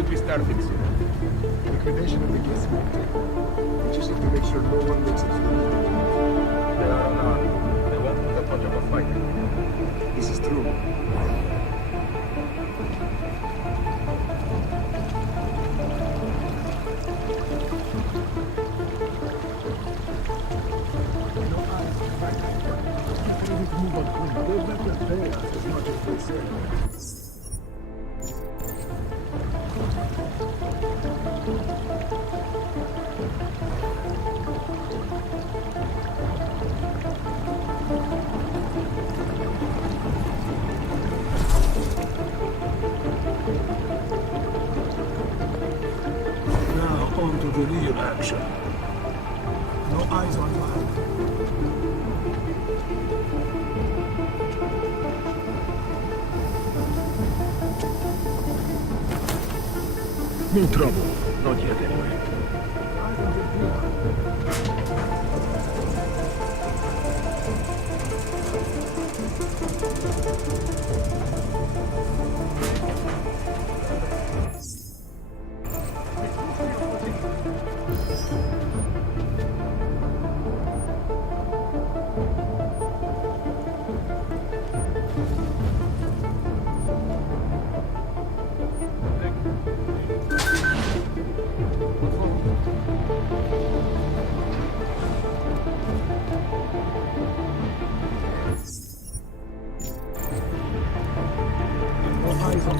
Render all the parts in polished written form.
should be starting soon. Liquidation of the guest factory. We just have to make sure no one makes it through. They are unarmed. They won't put up much of a fight. This is true. Now on to the real action. No eyes on land. No trouble. Not yet, anyway.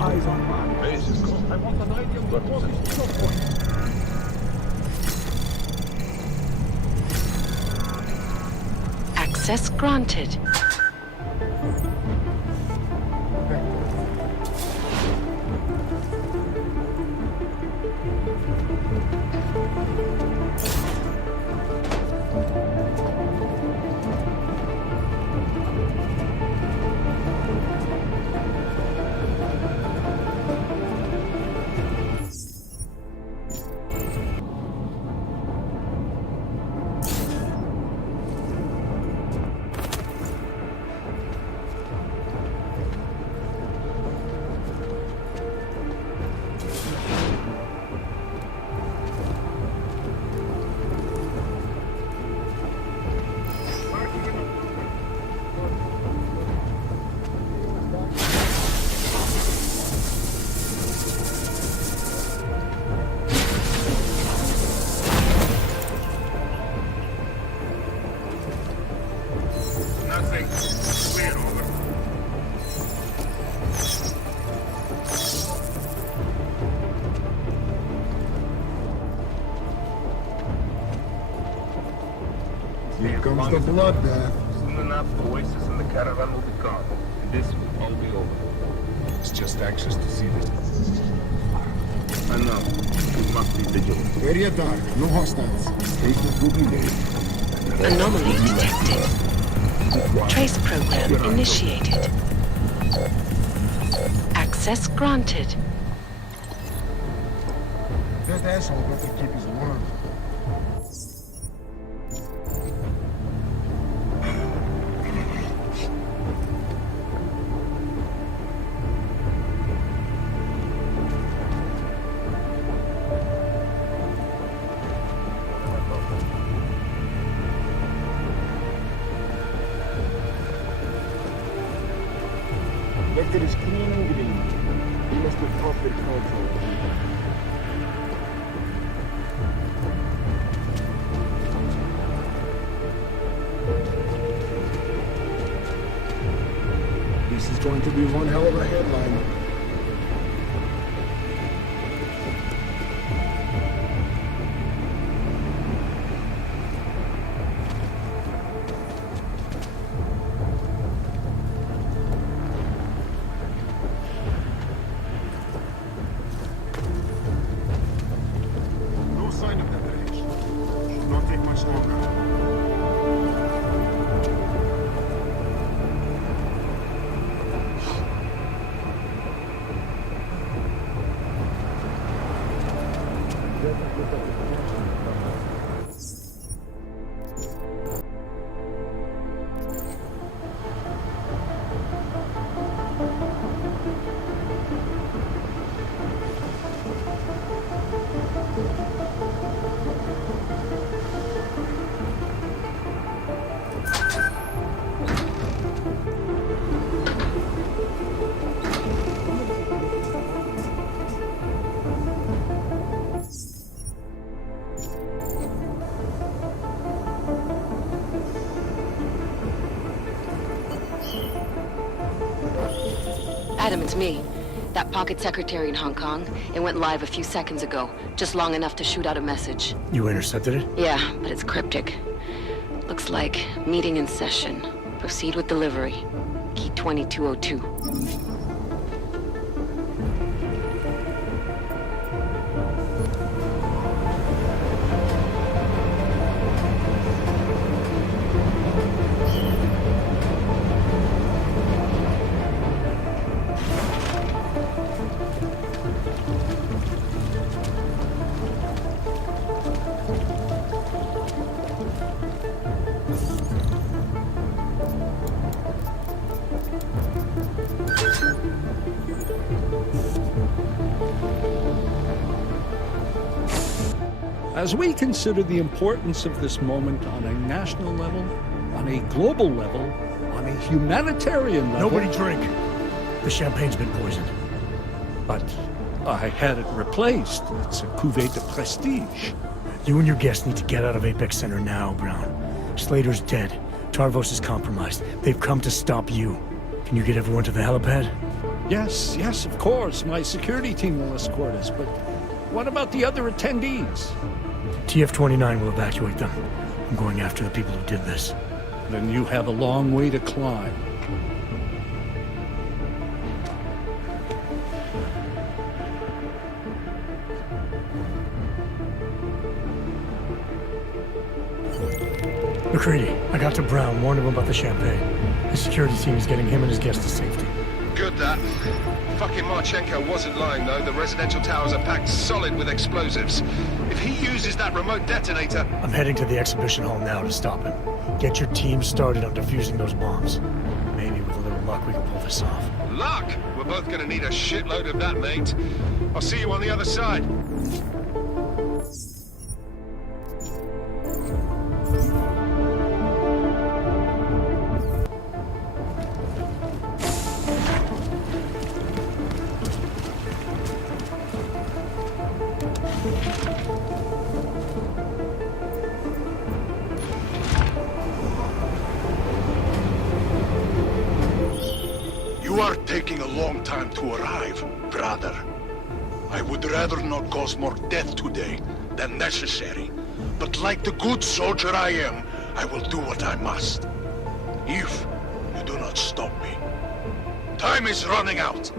Eyes on land. I want an idea of what is your point. Access granted. Nothing. Clear, over. Here comes the bloodbath. Soon enough, the Oasis and the caravan will be gone. And this will all be over. It's just anxious to see this. I know. We must be vigilant. Area dark, no hostiles. Statement will be made. Anomaly detected. Trace program initiated. Access granted. That asshole got to keep his word. Vector is clean and green. We must have topped their control. This is going to be one hell of a headline. No sign of that range. Should not take much longer. Madam, it's me. That pocket secretary in Hong Kong. It went live a few seconds ago. Just long enough to shoot out a message. You intercepted it? Yeah, but it's cryptic. Looks like meeting in session. Proceed with delivery. Key 2202. As we consider the importance of this moment on a national level, on a global level, on a humanitarian level... Nobody drink. The champagne's been poisoned. But I had it replaced. It's a cuvée de prestige. You and your guests need to get out of Apex Center now, Brown. Slater's dead. Tarvos is compromised. They've come to stop you. Can you get everyone to the helipad? Yes, of course. My security team will escort us, but what about the other attendees? TF-29 will evacuate them. I'm going after the people who did this. Then you have a long way to climb. McCready, I got to Brown, warned him about the champagne. The security team is getting him and his guests to safety. Good, that. Fucking Marchenko wasn't lying, though. The residential towers are packed solid with explosives. If he uses that remote detonator... I'm heading to the exhibition hall now to stop him. Get your team started on defusing those bombs. Maybe with a little luck we can pull this off. Luck! We're both gonna need a shitload of that, mate. I'll see you on the other side. You are taking a long time to arrive, brother. I would rather not cause more death today than necessary. But like the good soldier I am, I will do what I must. If you do not stop me. Time is running out.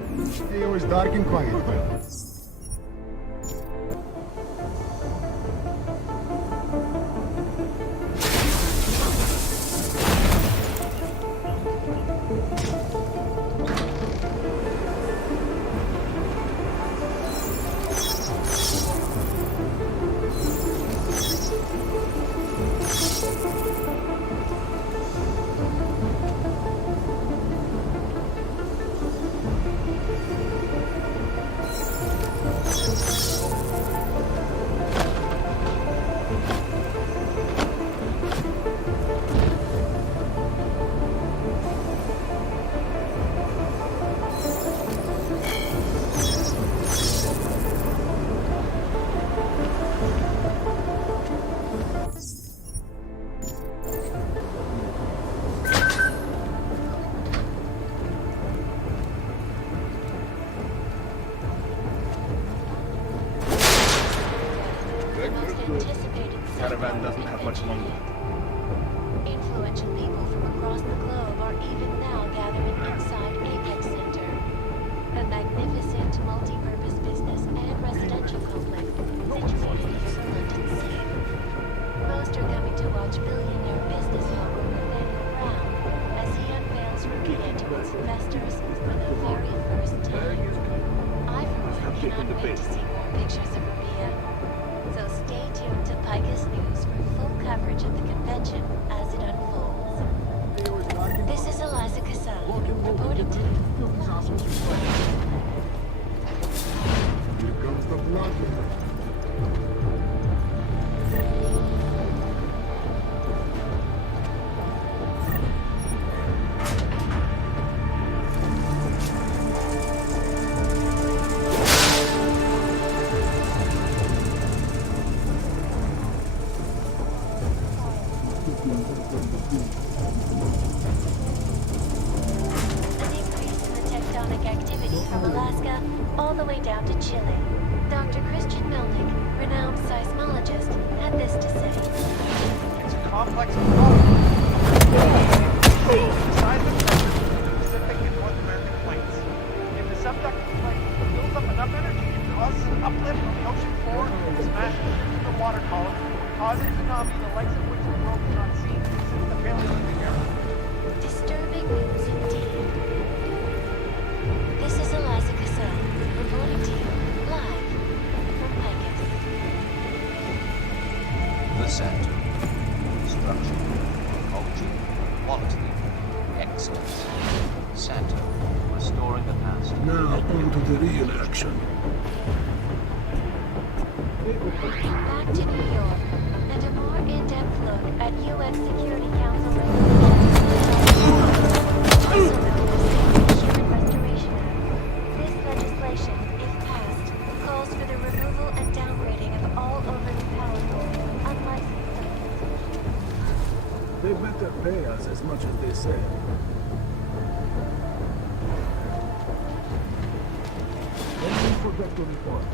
It was dark and quiet, but... Caravan doesn't have much longer. Influential people from across the globe are even now gathering inside Apex Center, a magnificent multi-purpose business and residential complex situated near London Sea. Most are coming to watch billionaire business mogul Nathaniel Brown as he unveils Rubia to its investors for the very first time. I, for one, cannot wait to see more pictures of Rubia. So stay tuned to Picus News for full coverage of the convention as it unfolds. This is Eliza Casal, reporting to you. Here comes the blood. An increase in the tectonic activity all the way down to Chile. Dr. Christian Melnick, renowned seismologist, had this to say. It's a complex of problems. Inside the center of the Pacific and North American plates. If the subducting plate builds up enough energy and causes an uplift on the ocean floor, smashes into the water column, causing a tsunami the likes of which the world has not seen since the Paleolithic era. Disturbing news indeed. This is Eliza Cassell, reporting to you live from Picus. The center. Structure, culture, quality, excellence. Center. Restoring the past. Now on to the real action. Back to New York, and a more in-depth look at UN Security Council resolution, also known as the Human Restoration Act. This legislation, if passed, calls for the removal and downgrading of all overly powerful, unlicensed substances. They better pay us as much as they say. And don't forget to report.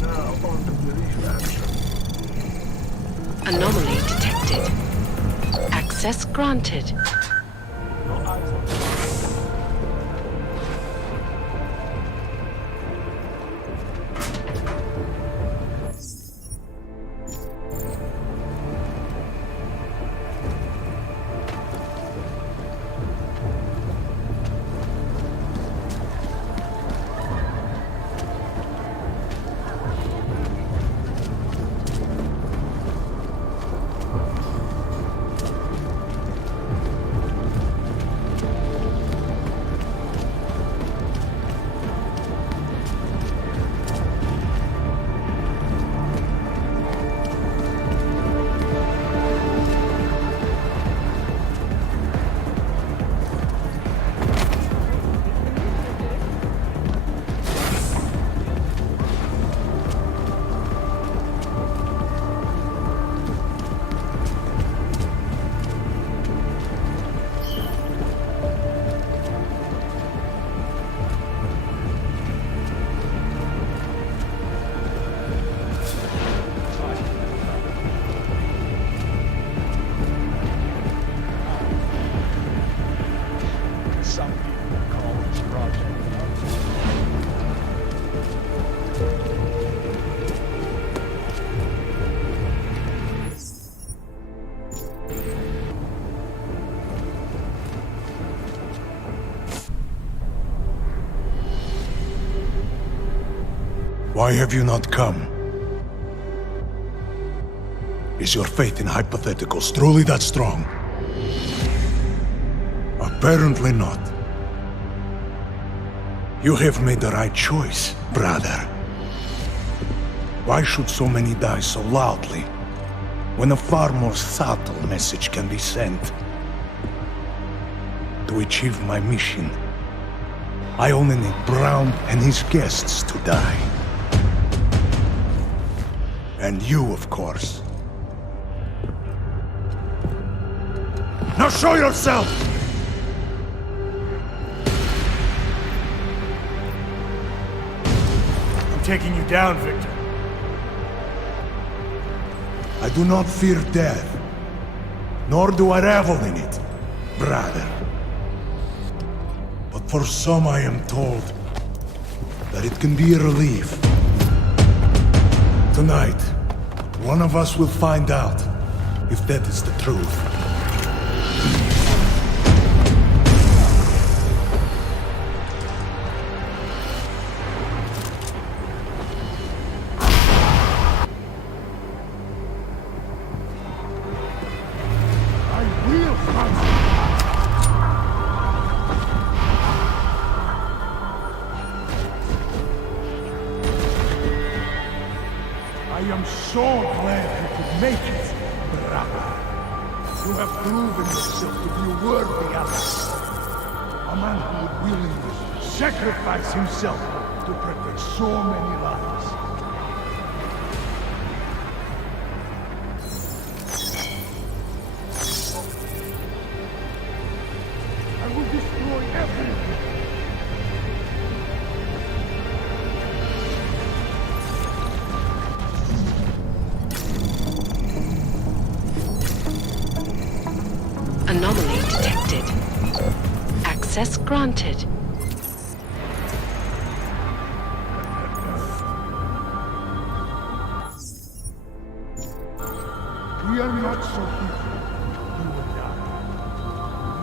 Now on to the real action. Anomaly detected. Access granted. No eyes on some people call this project. Why have you not come? Is your faith in hypotheticals truly that strong? Apparently not. You have made the right choice, brother. Why should so many die so loudly, when a far more subtle message can be sent? To achieve my mission, I only need Brown and his guests to die. And you, of course. Now show yourself! I'm taking you down, Victor. I do not fear death, nor do I revel in it, brother. But for some I am told that it can be a relief. Tonight, one of us will find out if that is the truth. I am so glad you could make it, brother. You have proven yourself to be a worthy ally. A man who would willingly sacrifice himself to protect so many lives. I will destroy everything. Anomaly detected. Access granted. We are not so different, you and I.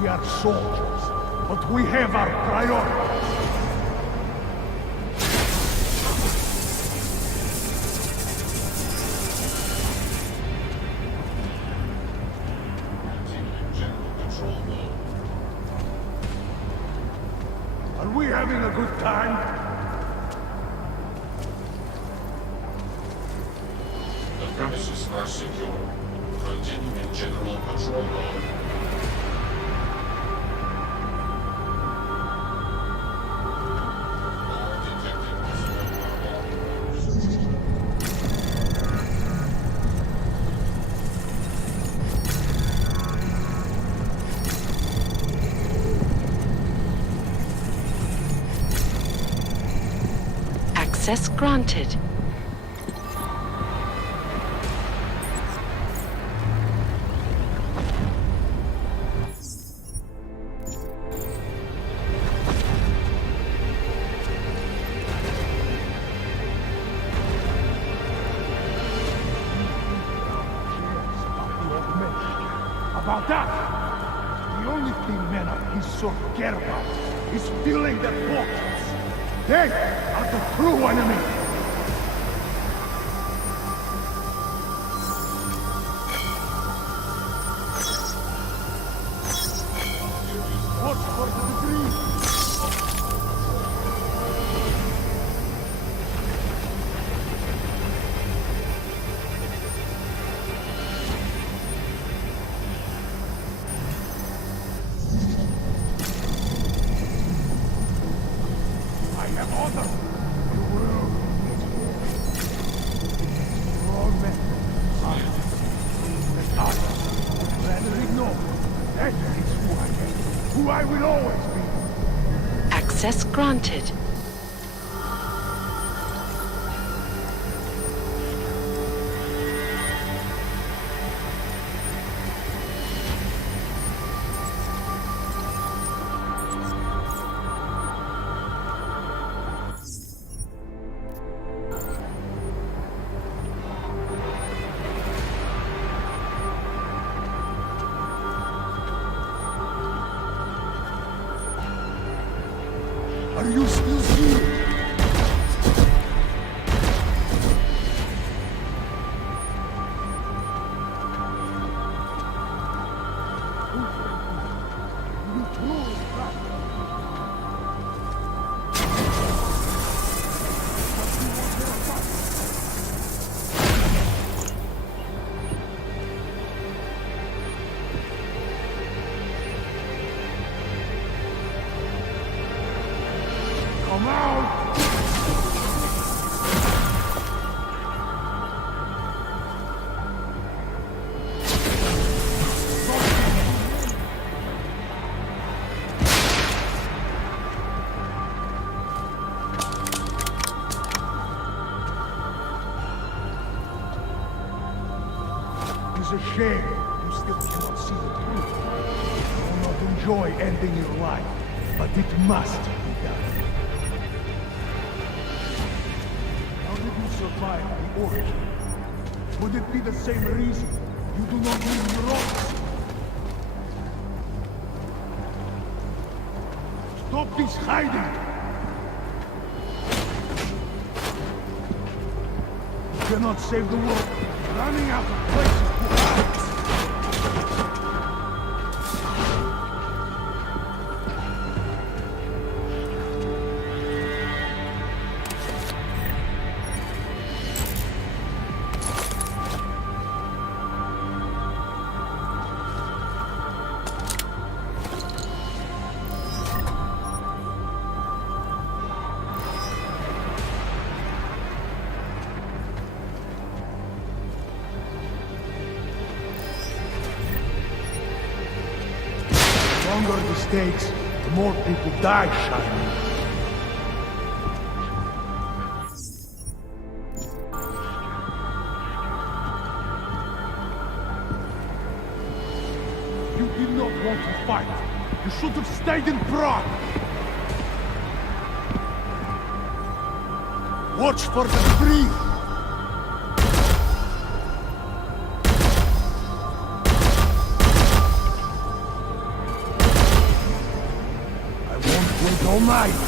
We are soldiers, but we have our priorities. Are we having a good time? The premises are secure. Continue in general patrol mode. All detected personnel are Access granted. About that, the only thing men of his sort care about is filling their pockets. They are the true enemy. Watch for the debris. I have ordered. The world needs war. Strong men, honest, and others would rather ignore. That is who I am, who I will always be. Access granted. Are you still here? You truly got it. What you want to fight? Come out! It's a shame you still cannot see the truth. You will not enjoy ending your life, but it must be done. How did you survive the origin? Would it be the same reason you do not leave your office? Stop this hiding! You cannot save the world running out of places to hide! longer the stakes, the more people die, Shiny. You did not want to fight. You should have stayed in Prague. Watch for the debris. I won't wait all night.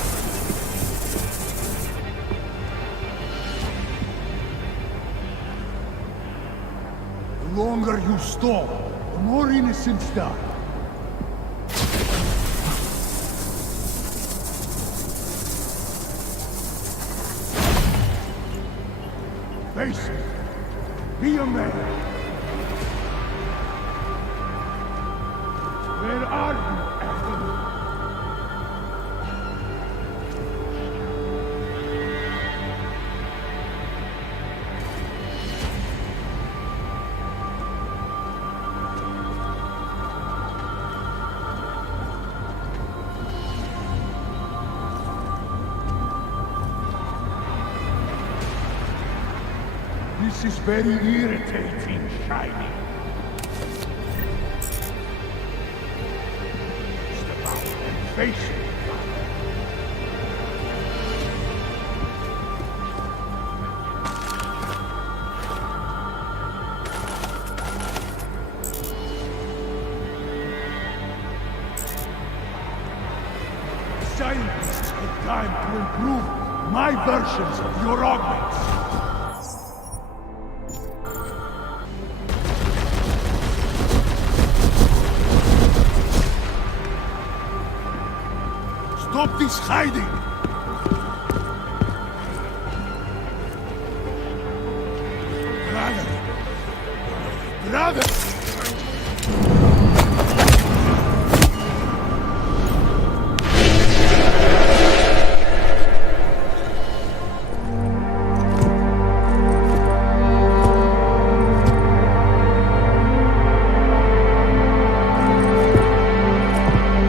The longer you stall, the more innocents die. Face it. Be a man. Where are you, Ethan? This is very irritating, Shiny. Step out and face it. Scientists take time to improve my versions of your augments. Stop this hiding! Brother! Brother!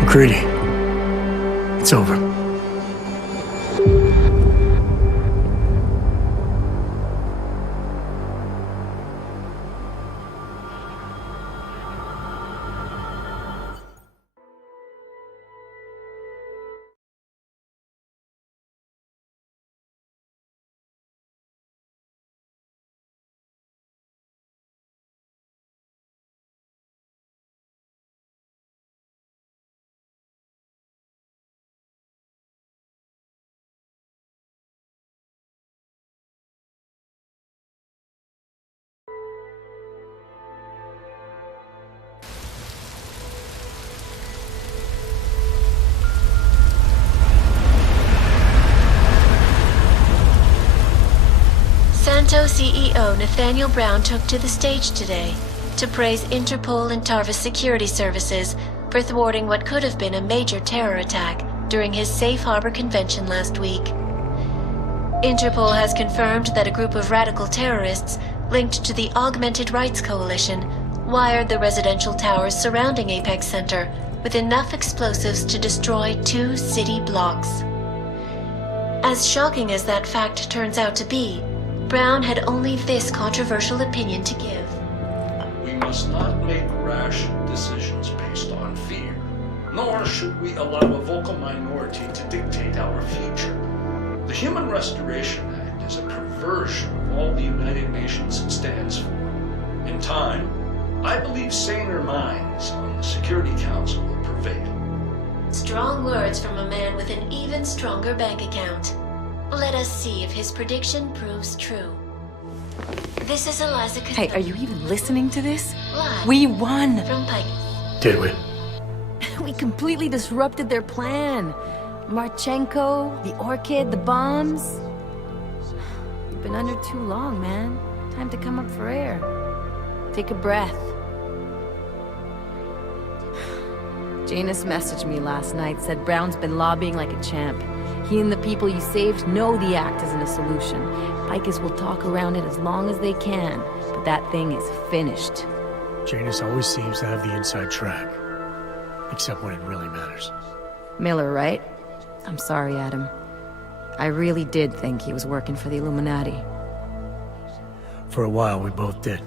McCready. It's over. Santo CEO Nathaniel Brown took to the stage today to praise Interpol and Tarvis security services for thwarting what could have been a major terror attack during his Safe Harbor convention last week. Interpol has confirmed that a group of radical terrorists linked to the Augmented Rights Coalition wired the residential towers surrounding Apex Center with enough explosives to destroy 2 city blocks. As shocking as that fact turns out to be, Brown had only this controversial opinion to give. We must not make rash decisions based on fear, nor should we allow a vocal minority to dictate our future. The Human Restoration Act is a perversion of all the United Nations it stands for. In time, I believe saner minds on the Security Council will prevail. Strong words from a man with an even stronger bank account. Let us see if his prediction proves true. This is Eliza Hey, are you even listening to this? Live We won! from Pike. Did we? We completely disrupted their plan. Marchenko, the Orchid, the bombs. You've been under too long, man. Time to come up for air. Take a breath. Janus messaged me last night, said Brown's been lobbying like a champ. He and the people you saved know the act isn't a solution. Pikers will talk around it as long as they can, but that thing is finished. Janus always seems to have the inside track. Except when it really matters. Miller, right? I'm sorry, Adam. I really did think he was working for the Illuminati. For a while, we both did.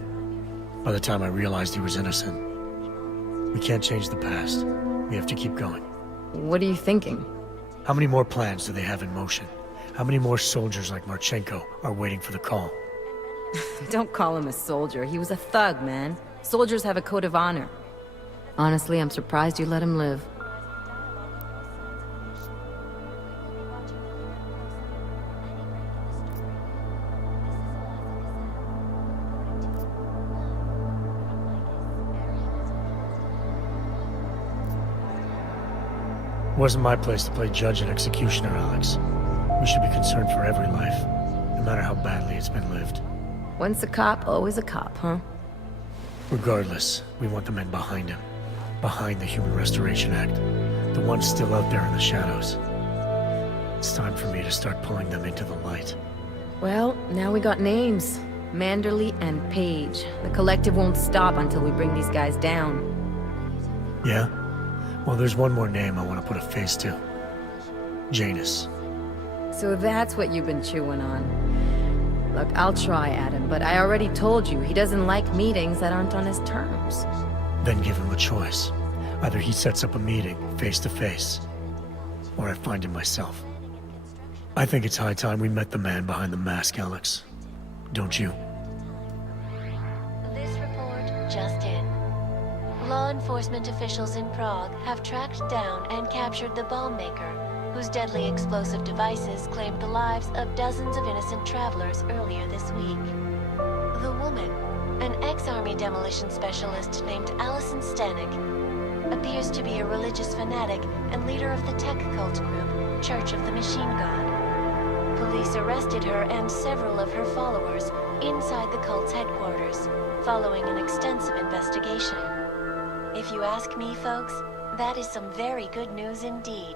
By the time I realized he was innocent. We can't change the past. We have to keep going. What are you thinking? How many more plans do they have in motion? How many more soldiers like Marchenko are waiting for the call? Don't call him a soldier. He was a thug, man. Soldiers have a code of honor. Honestly, I'm surprised you let him live. It wasn't my place to play judge and executioner, Alex. We should be concerned for every life, no matter how badly it's been lived. Once a cop, always a cop, huh? Regardless, we want the men behind him. Behind the Human Restoration Act. The ones still out there in the shadows. It's time for me to start pulling them into the light. Well, now we got names. Manderley and Page. The collective won't stop until we bring these guys down. Yeah? Well, there's one more name I want to put a face to. Janus. So that's what you've been chewing on. Look, I'll try, Adam, but I already told you he doesn't like meetings that aren't on his terms. Then give him a choice. Either he sets up a meeting, face to face, or I find him myself. I think it's high time we met the man behind the mask, Alex. Don't you? This report just in. Law enforcement officials in Prague have tracked down and captured the bomb maker, whose deadly explosive devices claimed the lives of dozens of innocent travelers earlier this week. The woman, an ex-army demolition specialist named Allison Stanek, appears to be a religious fanatic and leader of the tech cult group, Church of the Machine God. Police arrested her and several of her followers inside the cult's headquarters, following an extensive investigation. If you ask me, folks, that is some very good news indeed.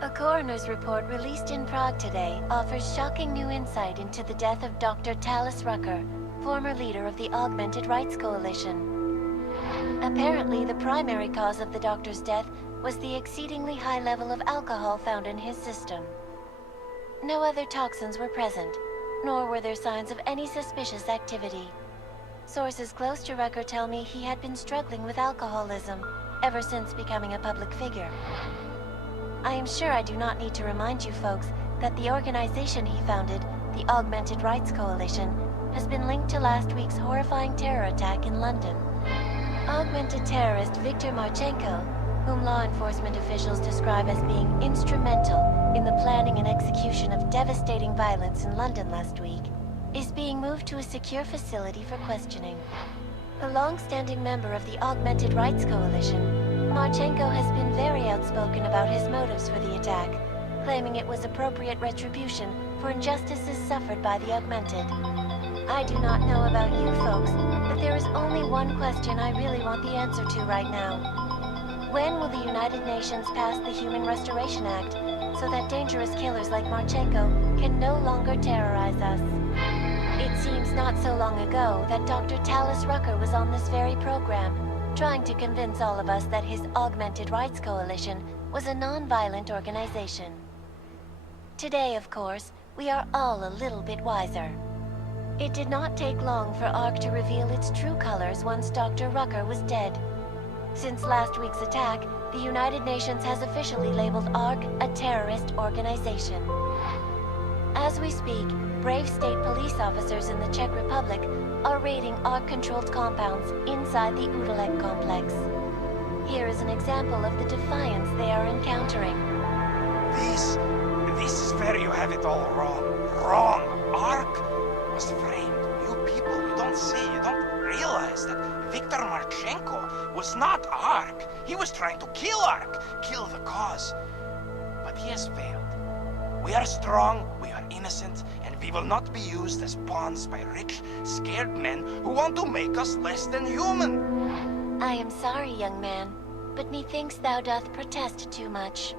A coroner's report released in Prague today offers shocking new insight into the death of Dr. Talis Rucker, former leader of the Augmented Rights Coalition. Apparently, the primary cause of the doctor's death was the exceedingly high level of alcohol found in his system. No other toxins were present, nor were there signs of any suspicious activity. Sources close to Rucker tell me he had been struggling with alcoholism ever since becoming a public figure. I am sure I do not need to remind you folks that the organization he founded, the Augmented Rights Coalition, has been linked to last week's horrifying terror attack in London. Augmented terrorist Viktor Marchenko, whom law enforcement officials describe as being instrumental in the planning and execution of devastating violence in London last week, is being moved to a secure facility for questioning. A long-standing member of the Augmented Rights Coalition, Marchenko has been very outspoken about his motives for the attack, claiming it was appropriate retribution for injustices suffered by the Augmented. I do not know about you folks, but there is only one question I really want the answer to right now. When will the United Nations pass the Human Restoration Act so that dangerous killers like Marchenko can no longer terrorize us? It seems not so long ago that Dr. Talis Rucker was on this very program, trying to convince all of us that his Augmented Rights Coalition was a non-violent organization. Today, of course, we are all a little bit wiser. It did not take long for ARC to reveal its true colors once Dr. Rucker was dead. Since last week's attack, the United Nations has officially labeled ARC a terrorist organization. As we speak, brave state police officers in the Czech Republic are raiding ARC-controlled compounds inside the Udalek complex. Here is an example of the defiance they are encountering. This is where you have it all wrong. Wrong! ARC was framed. You people, you don't see, you don't realize that Viktor Marchenko was not ARC. He was trying to kill ARC, kill the cause. But he has failed. We are strong, we are innocent, and we will not be used as pawns by rich, scared men who want to make us less than human. I am sorry, young man, but methinks thou doth protest too much.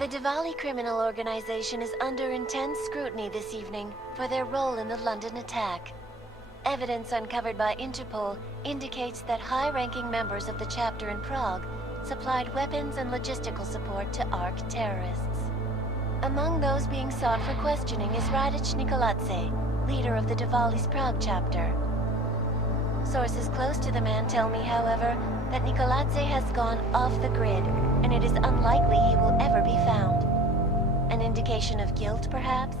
The Diwali criminal organization is under intense scrutiny this evening for their role in the London attack. Evidence uncovered by Interpol indicates that high-ranking members of the chapter in Prague supplied weapons and logistical support to ARC terrorists. Among those being sought for questioning is Radich Nikoladze, leader of the Diwali's Prague chapter. Sources close to the man tell me, however, that Nikoladze has gone off the grid, and it is unlikely he will ever be found. An indication of guilt, perhaps?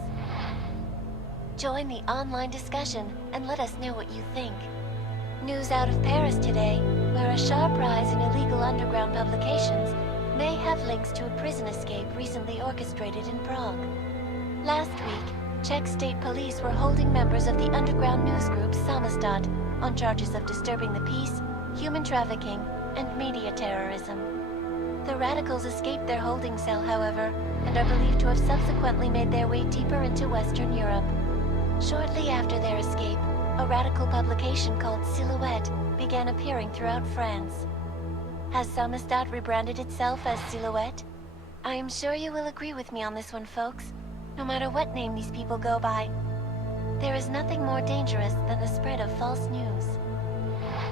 Join the online discussion and let us know what you think. News out of Paris today, where a sharp rise in illegal underground publications may have links to a prison escape recently orchestrated in Prague. Last week, Czech state police were holding members of the underground news group Samizdat on charges of disturbing the peace, human trafficking, and media terrorism. The radicals escaped their holding cell, however, and are believed to have subsequently made their way deeper into Western Europe. Shortly after their escape, a radical publication called Silhouette began appearing throughout France. Has Samizdat rebranded itself as Silhouette? I am sure you will agree with me on this one, folks. No matter what name these people go by, there is nothing more dangerous than the spread of false news.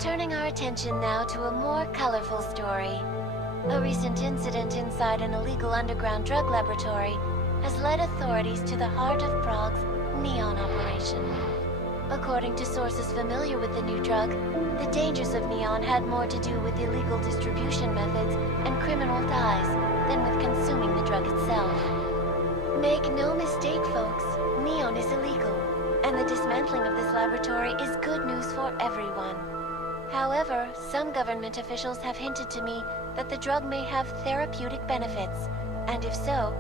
Turning our attention now to a more colorful story. A recent incident inside an illegal underground drug laboratory has led authorities to the heart of Prague's Neon operation. According to sources familiar with the new drug, the dangers of Neon had more to do with illegal distribution methods and criminal ties than with consuming the drug itself. Make no mistake, folks, Neon is illegal, and the dismantling of this laboratory is good news for everyone. However, some government officials have hinted to me that the drug may have therapeutic benefits, and if so,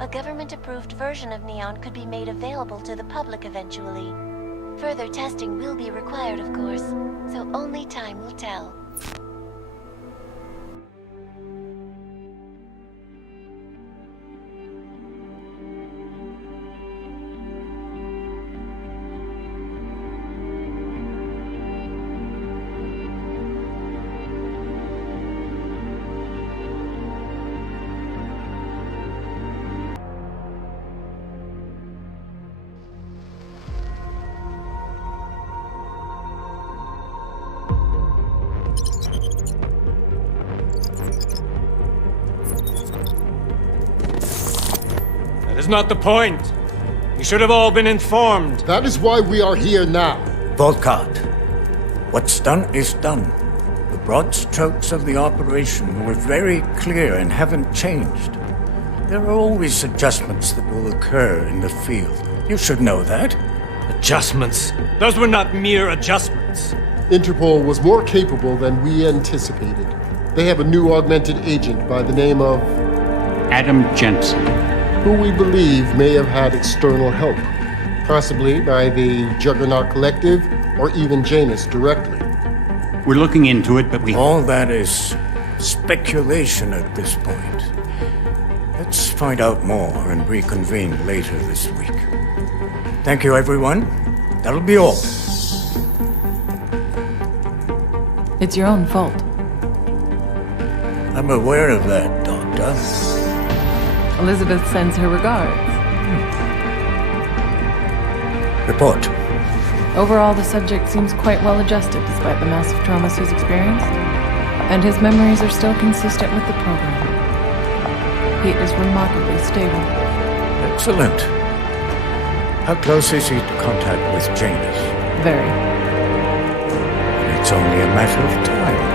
a government-approved version of Neon could be made available to the public eventually. Further testing will be required, of course, so only time will tell. That is not the point. You should have all been informed. That is why we are here now. Volkart, what's done is done. The broad strokes of the operation were very clear and haven't changed. There are always adjustments that will occur in the field. You should know that. Adjustments? Those were not mere adjustments. Interpol was more capable than we anticipated. They have a new augmented agent by the name of Adam Jensen, who we believe may have had external help, possibly by the Juggernaut Collective or even Janus directly. We're looking into it, but all that is speculation at this point. Let's find out more and reconvene later this week. Thank you, everyone. That'll be all. It's your own fault. I'm aware of that, Doctor. Elizabeth sends her regards. Report. Overall, the subject seems quite well adjusted despite the massive traumas he's experienced, and his memories are still consistent with the program. He is remarkably stable. Excellent. How close is he to contact with Janus? Very. It's only a matter of time.